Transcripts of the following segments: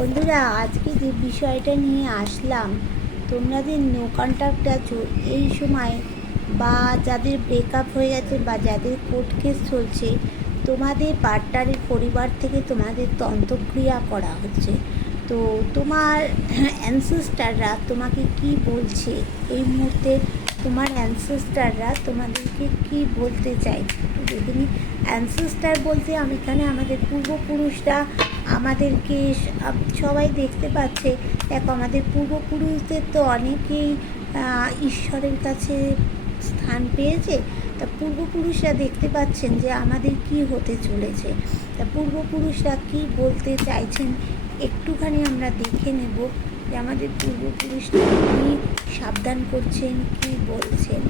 বন্ধুরা, আজকে যে বিষয়টা নিয়ে আসলাম, তোমরা যে নো কন্ট্যাক্ট আছো এই সময়, বা যাদের ব্রেকআপ হয়ে গেছে বা যাদের কোর্ট কেস চলছে, তোমাদের পার্টনারের পরিবার থেকে তোমাদের তন্ত্রক্রিয়া করা হচ্ছে। তো তোমার অ্যানসেস্টাররা তোমাকে কি বলছে এই মুহূর্তে, তোমার অ্যানসেস্টাররা তোমাদেরকে কি বলতে চাই দেখে নি। অ্যানসেস্টার বলতে আমি এখানে আমাদের পূর্বপুরুষরা আমাদেরকে সবাই দেখতে পাচ্ছে। দেখো, আমাদের পূর্বপুরুষদের তো অনেকেই ঈশ্বরের কাছে স্থান পেয়েছে। তা পূর্বপুরুষরা দেখতে পাচ্ছেন যে আমাদের কি হতে চলেছে, তা পূর্বপুরুষরা কি বলতে চাইছেন একটুখানি আমরা দেখে নেব যে আমাদের পূর্বপুরুষরা কী সাবধান করছেন, কি বলছেন।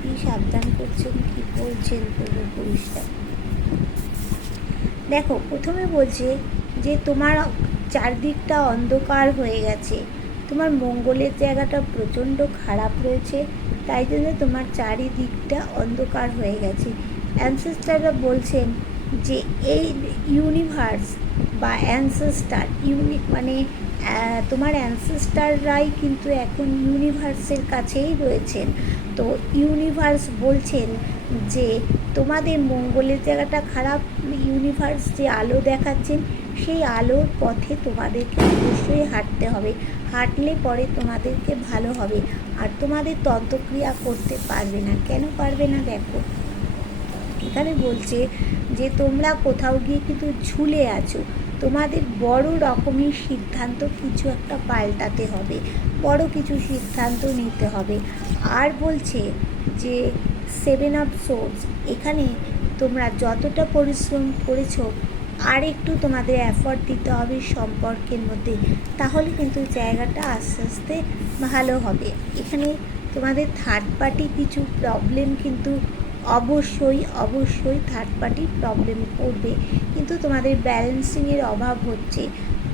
কি সাবধান করছেন, কি বলছেন পূর্বপুরুষরা। দেখো, প্রথমে বলছে যে তোমার চারদিকটা অন্ধকার হয়ে গেছে, তোমার মঙ্গলের জায়গাটা প্রচণ্ড খারাপ রয়েছে, তাই জন্য তোমার চারিদিকটা অন্ধকার হয়ে গেছে। অ্যানসেস্টাররা বলছেন যে এই ইউনিভার্স বা অ্যানসেস্টার মানে তোমার অ্যানসেস্টাররাই কিন্তু এখন ইউনিভার্সের কাছেই রয়েছেন। তো ইউনিভার্স বলছেন যে তোমাদের মঙ্গলের জায়গাটা খারাপ, ইউনিভার্স যে আলো দেখাচ্ছেন সেই আলোর পথে তোমাদেরকে অবশ্যই হাঁটতে হবে, হাঁটলে পরে তোমাদেরকে ভালো হবে। আর তোমাদের তন্ত্রক্রিয়া করতে পারবে না। কেন পারবে না? দেখো, এখানে বলছে যে তোমরা কোথাও গিয়ে কিন্তু ঝুলে আছো, তোমাদের বড় রকমের সিদ্ধান্ত কিছু একটা পাল্টাতে হবে, বড় কিছু সিদ্ধান্ত নিতে হবে। আর বলছে যে 7 অফ সোর্স, এখানে তোমরা যতটা পরিশ্রম করেছো আর একটু তোমাদের এফর্ট দিতে হবে সম্পর্কের মধ্যে, তাহলে কিন্তু জায়গাটা আস্তে আস্তে ভালো হবে। এখানে তোমাদের থার্ড পার্টি কিছু প্রবলেম কিন্তু অবশ্যই থার্ড পার্টি প্রবলেম করবে, কিন্তু তোমাদের ব্যালেন্সিংয়ের অভাব হচ্ছে,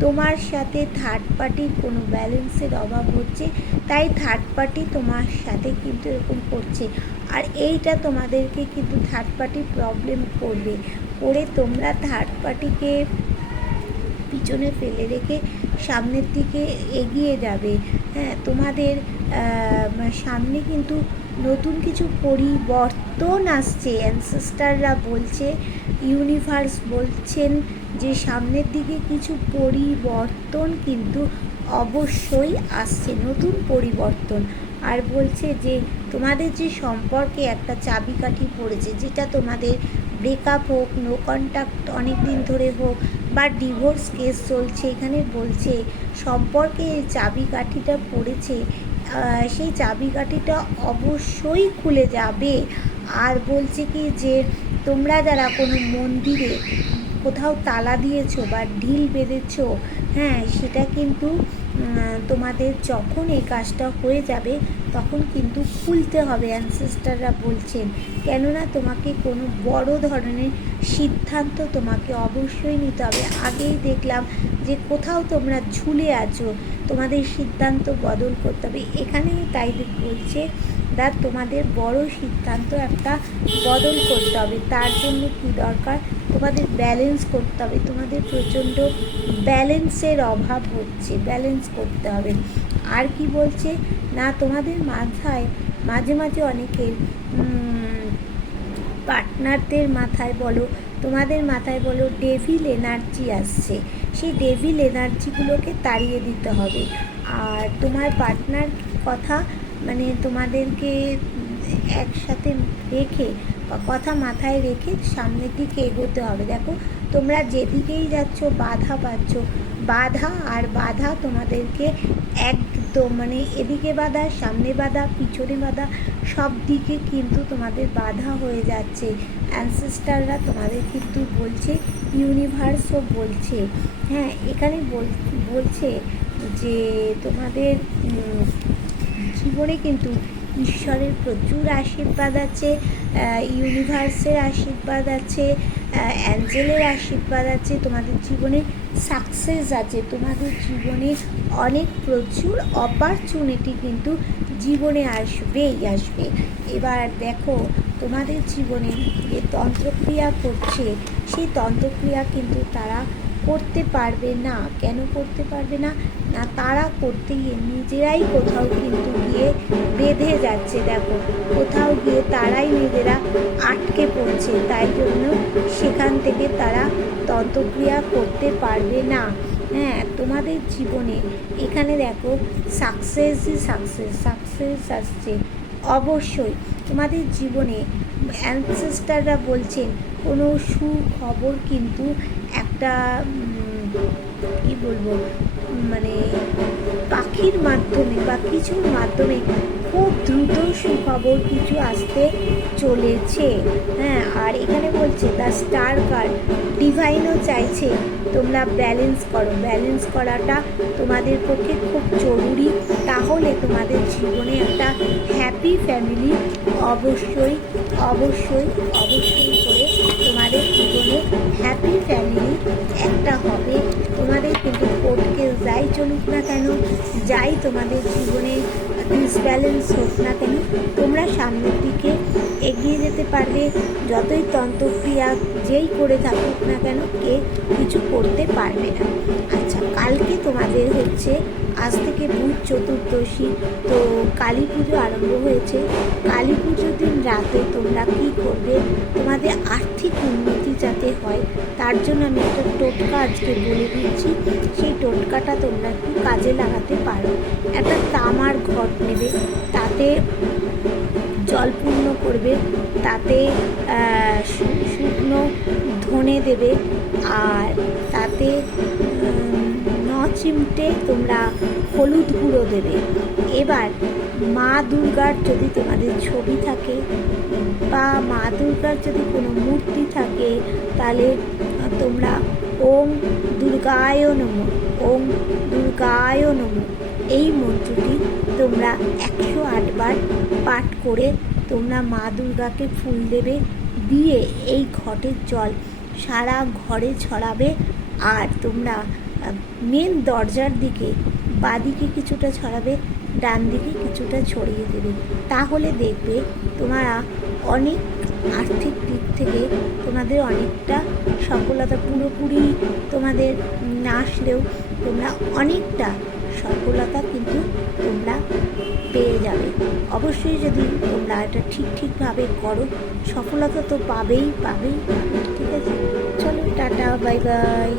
তোমার সাথে থার্ড পার্টির কোনো ব্যালেন্সের অভাব হচ্ছে, তাই থার্ড পার্টি তোমার সাথে কিন্তু এরকম করছে। আর এইটা তোমাদেরকে কিন্তু থার্ড পার্টি প্রবলেম করবে, করে তোমরা থার্ড পার্টিকে পিছনে ফেলে রেখে সামনের দিকে এগিয়ে যাবে। হ্যাঁ, তোমাদের সামনে কিন্তু নতুন কিছু পরিবর্তন আসছে। অ্যানসেস্টাররা বলছে, ইউনিভার্স বলছেন যে সামনের দিকে কিছু পরিবর্তন কিন্তু অবশ্যই আসছে, নতুন পরিবর্তন। আর বলছে যে তোমাদের যে সম্পর্কে একটা চাবিকাঠি পড়েছে, যেটা তোমাদের ব্রেকআপ হোক, নো কন্ট্যাক্ট অনেক দিন ধরে হোক, বা ডিভোর্স কেস চলছে, এখানে বলছে সম্পর্কে এই চাবিকাঠিটা পড়েছে, সেই চাবিকাঠিটা অবশ্যই খুলে যাবে। আর বলছে কি যে তোমরা যারা কোনো মন্দিরে কোথাও তালা দিয়েছো বা ঢিল বেঁধেছো, হ্যাঁ, সেটা কিন্তু তোমাদের যখন এই কাজটা হয়ে যাবে তখন কিন্তু খুলতে হবে, অ্যানসেস্টাররা বলছেন। কেননা তোমাকে কোনো বড় ধরনের সিদ্ধান্ত তোমাকে অবশ্যই নিতে হবে। আগেই দেখলাম যে কোথাও তোমরা ঝুলে আছো, তোমাদের সিদ্ধান্ত বদল করতে হবে। এখানেই তাই বলছে তোমাদের বড় সিদ্ধান্ত একটা বদল করতে হবে। তার জন্য কী দরকার? তোমাদের ব্যালেন্স করতে হবে, তোমাদের প্রচণ্ড ব্যালেন্সের অভাব হচ্ছে, ব্যালেন্স করতে হবে। আর কি বলছে না, তোমাদের মাথায় মাঝে মাঝে অনেকের পার্টনারদের মাথায় বলো, তোমাদের মাথায় বলো, ডেভিল এনার্জি আসছে, সেই ডেভিল এনার্জিগুলোকে তাড়িয়ে দিতে হবে। আর তোমার পার্টনার কথা মানে তোমাদেরকে একসাথে রেখে বা কথা মাথায় রেখে সামনের দিকে এগোতে হবে। দেখো, তোমরা যেদিকেই যাচ্ছ বাধা পাচ্ছ, বাধা আর বাধা তোমাদেরকে একদম মানে এদিকে বাধা, সামনে বাধা, পিছনে বাধা, সব দিকে কিন্তু তোমাদের বাধা হয়ে যাচ্ছে। অ্যানসেস্টাররা তোমাদের কিন্তু বলছে, ইউনিভার্সও বলছে, হ্যাঁ, এখানে বলছে যে তোমাদের জীবনে কিন্তু ঈশ্বরের প্রচুর আশীর্বাদ আছে, ইউনিভার্সের আশীর্বাদ আছে, অ্যাঞ্জেলের আশীর্বাদ আছে, তোমাদের জীবনে সাকসেস আছে, তোমাদের জীবনে অনেক প্রচুর অপরচুনিটি কিন্তু জীবনে আসবেই আসবে। এবার দেখো, তোমাদের জীবনে যে তন্ত্রক্রিয়া করছে সেই তন্ত্রক্রিয়া কিন্তু তারা করতে পারবে না। কেন করতে পারবে না? না, তারা করতে গিয়ে নিজেরাই কোথাও কিন্তু গিয়ে বেঁধে যাচ্ছে। দেখো, কোথাও গিয়ে তারাই নিজেরা আটকে পড়ছে, তাই জন্য সেখান থেকে তারা তন্ত্রক্রিয়া করতে পারবে না। হ্যাঁ, তোমাদের জীবনে এখানে দেখো সাকসেসই সাকসেস আসছে। অবশ্যই তোমাদের জীবনে অ্যানসেস্টাররা বলছেন কোনো সুখবর কিন্তু একটা কী বলবো, মানে পাখির মাধ্যমে বা কিছুর মাধ্যমে খুব দ্রুত সুখবর কিছু আসতে চলেছে। হ্যাঁ, আর এখানে বলছে দ্য স্টার কার্ড, ডিভাইনও চাইছে তোমরা ব্যালেন্স করো। ব্যালেন্স করাটা তোমাদের পক্ষে খুব জরুরি, তাহলে তোমাদের জীবনে একটা হ্যাপি ফ্যামিলি অবশ্যই অবশ্যই অবশ্যই করে তোমাদের জীবনে হ্যাপি ফ্যামিলি একটা হবে। তোমাদের কিন্তু কোর্ট কেস যাই চলুক না কেন, যাই তোমাদের জীবনে ডিসব্যালেন্স হোক না কেন, তোমরা সামনের দিকে এগিয়ে যেতে পারবে। যতই তন্ত্রক্রিয়া যেই করে থাকুক না কেন, কে কিছু করতে পারবে না। আচ্ছা, কালকে তোমাদের হচ্ছে আজ থেকে ভূত চতুর্দশী, তো কালী পুজো আরম্ভ হয়েছে। কালী পুজোর দিন রাতে তোমরা কী করবে, তোমাদের আর্থিক উন্নতি যাতে হয় তার জন্য আমি একটা টোটকা আজকে বলে দিচ্ছি। সেই টোটকাটা তোমরা একটু কাজে লাগাতে পারো। একটা তামার ঘট নেবে, তাতে জল পূর্ণ করবে, তাতে শুকনো ধনে দেবে, আর তাতে 9 চিমটে তোমরা হলুদ গুঁড়ো দেবে। এবার মা দুর্গার যদি তোমাদের ছবি থাকে বা মা দুর্গার যদি কোনো মূর্তি থাকে, তাহলে তোমরা ওম দুর্গায় নমঃ, ওম দুর্গায় নমঃ এই মন্ত্রটি তোমরা 108 বার পাঠ করে তোমরা মা দুর্গাকে ফুল দেবে, দিয়ে এই ঘটের জল সারা ঘরে ছড়াবে। আর তোমরা মেন দরজার দিকে বাঁদিকে কিছুটা ছড়াবে, ডান দিকে কিছুটা ছড়িয়ে দেবে। তাহলে দেখবে তোমরা অনেক আর্থিক দিক থেকে তোমাদের অনেকটা সফলতা, পুরোপুরি তোমাদের না আসলেও তোমরা অনেকটা সফলতা কিন্তু তোমরা পেয়ে যাবে। অবশ্যই যদি তোমরা এটা ঠিকভাবে করো, সফলতা তো পাবেই পাবেই। ঠিক আছে, চলো টাটা, বাই বাই।